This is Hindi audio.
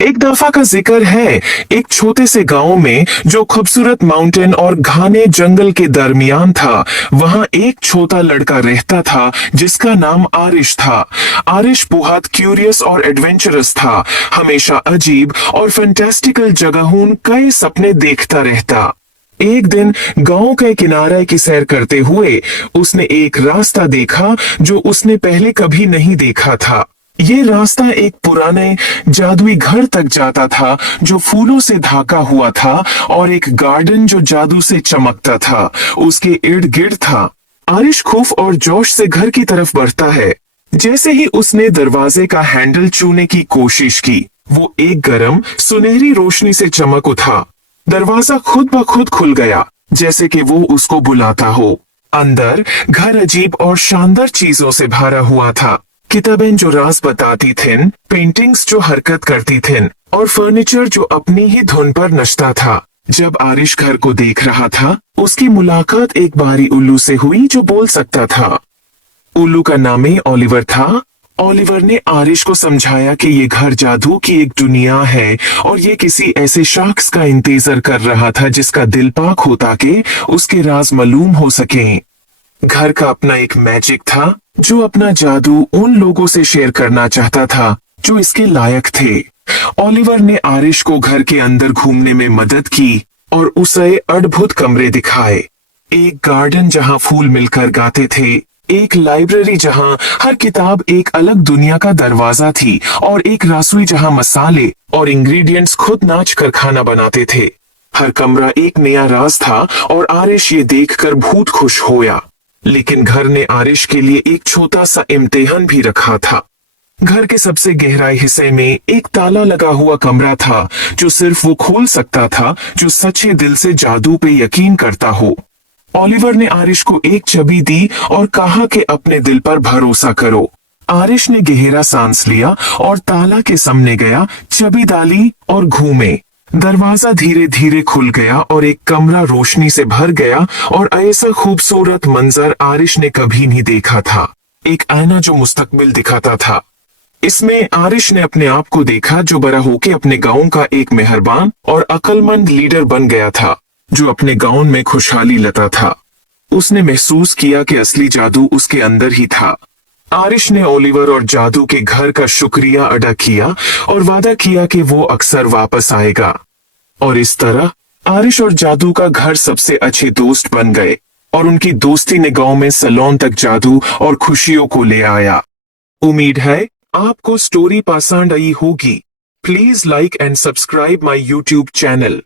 एक दफा का जिक्र है, एक छोटे से गांव में जो खूबसूरत माउंटेन और घने जंगल के दरमियान था, वहां एक छोटा लड़का रहता था जिसका नाम आरिश था। आरिश बहुत क्यूरियस और एडवेंचरस था, हमेशा अजीब और फैंटास्टिकल जगहों कई सपने देखता रहता। एक दिन गांव के किनारे की सैर करते हुए उसने एक रास्ता देखा जो उसने पहले कभी नहीं देखा था। ये रास्ता एक पुराने जादुई घर तक जाता था जो फूलों से ढका हुआ था और एक गार्डन जो जादू से चमकता था उसके इर्द गिर्द था। आरिश खौफ और जोश से घर की तरफ बढ़ता है। जैसे ही उसने दरवाजे का हैंडल छूने की कोशिश की, वो एक गर्म सुनहरी रोशनी से चमक उठा। दरवाजा खुद ब खुद खुल गया, जैसे कि वो उसको बुलाता हो। अंदर घर अजीब और शानदार चीजों से भरा हुआ था। किताबें जो राज बताती थीं, पेंटिंग्स जो हरकत करती थीं और फर्नीचर जो अपनी ही धुन पर नचता था। जब आरिश घर को देख रहा था, उसकी मुलाकात एक बारी उल्लू से हुई जो बोल सकता था। उल्लू का नाम ही ओलिवर था। ओलिवर ने आरिश को समझाया कि ये घर जादू की एक दुनिया है और ये किसी ऐसे शख्स का इंतजार कर रहा था जिसका दिल पाक हो ताकि उसके राज मालूम हो सके। घर का अपना एक मैजिक था जो अपना जादू उन लोगों से शेयर करना चाहता था जो इसके लायक थे। ओलिवर ने आरिश को घर के अंदर घूमने में मदद की और उसे अद्भुत कमरे दिखाए। एक गार्डन जहां फूल मिलकर गाते थे, एक लाइब्रेरी जहां हर किताब एक अलग दुनिया का दरवाजा थी और एक रसोई जहां मसाले और इंग्रेडिएंट्स खुद नाच कर खाना बनाते थे। हर कमरा एक नया राज था और आरिश ये देखकर बहुत खुश होया। लेकिन घर ने आरिश के लिए एक छोटा सा इम्तिहान भी रखा था। घर के सबसे गहराई हिस्से में एक ताला लगा हुआ कमरा था जो सिर्फ वो खोल सकता था जो सच्चे दिल से जादू पे यकीन करता हो। ओलिवर ने आरिश को एक चाबी दी और कहा कि अपने दिल पर भरोसा करो। आरिश ने गहरा सांस लिया और ताला के सामने गया, चाबी डाली और घूमे। दरवाजा धीरे धीरे खुल गया और एक कमरा रोशनी से भर गया और ऐसा खूबसूरत मंजर आरिश ने कभी नहीं देखा था। एक आईना जो मुस्तकबिल दिखाता था। इसमें आरिश ने अपने आप को देखा जो बड़ा होके अपने गांव का एक मेहरबान और अक्लमंद लीडर बन गया था जो अपने गांव में खुशहाली लाता था। उसने महसूस किया कि असली जादू उसके अंदर ही था। आरिश ने ओलिवर और जादू के घर का शुक्रिया अदा किया और वादा किया कि वो अक्सर वापस आएगा। और इस तरह आरिश और जादू का घर सबसे अच्छे दोस्त बन गए और उनकी दोस्ती ने गांव में सलोन तक जादू और खुशियों को ले आया। उम्मीद है आपको स्टोरी पसंद आई होगी। Please like and subscribe my YouTube channel.